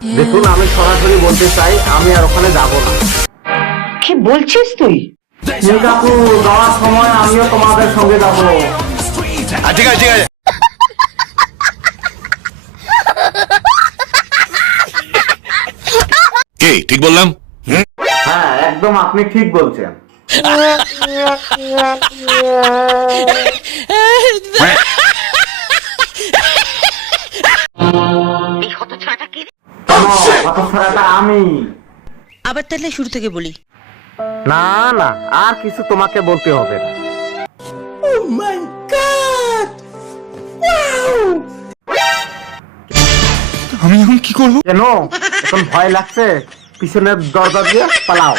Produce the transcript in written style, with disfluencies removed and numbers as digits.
দেখুন, আমি সরাসরি বলতে চাই আমি আর ওখানে যাব না। কি বলছিস তুই? কাকু, যাওয়ার সময় আমিও তোমাদের সঙ্গে যাব। ঠিক আছে ঠিক আছে। কি ঠিক বললাম? হ্যাঁ, একদম আপনি ঠিক বলছেন। এই হতচ্ছাড়াটা কি? হতচ্ছাড়াটা আমি। আবার তাহলে শুরু থেকে বলি। না না, আর কিছু তোমাকে বলতে হবে না। আমি এখন কি করবো? কেন এখন ভয় লাগছে? পিছনের দরজা দিয়ে পালাও।